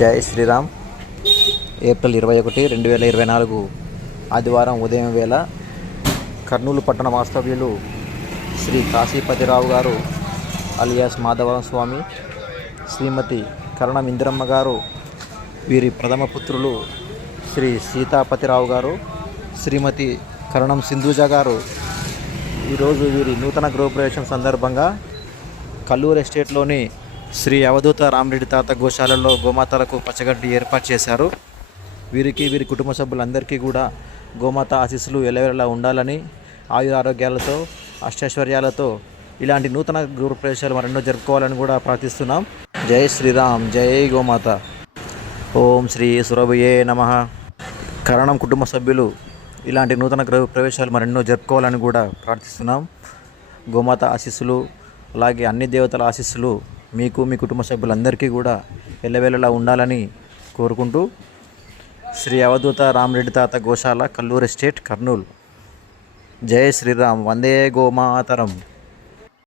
జై శ్రీరామ్. ఏప్రిల్ 21, 2024 ఆదివారం ఉదయం వేళ కర్నూలు పట్టణ వాస్తవ్యులు శ్రీ కాశీపతిరావు గారు అలియాస్ మాధవరం స్వామి, శ్రీమతి కరణం ఇందిరమ్మ గారు, వీరి ప్రథమ పుత్రులు శ్రీ సీతాపతిరావు గారు, శ్రీమతి కరణం సింధూజ గారు ఈరోజు వీరి నూతన గృహప్రవేశం సందర్భంగా కల్లూరు ఎస్టేట్లోని శ్రీ అవధూత రామరెడ్డి తాత గోశాలలో గోమాతలకు పచ్చగడ్డి ఏర్పాటు చేశారు. వీరికి వీరి కుటుంబ సభ్యులందరికీ కూడా గోమాత ఆశీస్సులు ఎల్లవేళలా ఉండాలని, ఆయు ఆరోగ్యాలతో అష్టైశ్వర్యాలతో ఇలాంటి నూతన గృహప్రవేశాలు మరెన్నో జరుపుకోవాలని కూడా ప్రార్థిస్తున్నాం. జై శ్రీరామ్, జై గోమాత. ఓం శ్రీ సురభయే నమః. కరణం కుటుంబ సభ్యులు ఇలాంటి నూతన గృహప్రవేశాలు మరెన్నో జరుపుకోవాలని కూడా ప్రార్థిస్తున్నాం. గోమాత ఆశీస్సులు, అలాగే అన్ని దేవతల ఆశీస్సులు మీకు, మీ కుటుంబ సభ్యులందరికీ కూడా ఎల్లవేళలా ఉండాలని కోరుకుంటూ, శ్రీ అవధూత రామరెడ్డి తాత గోశాల, కల్లూరు ఎస్టేట్, కర్నూలు. జై శ్రీరామ్. వందే గోమాతరం.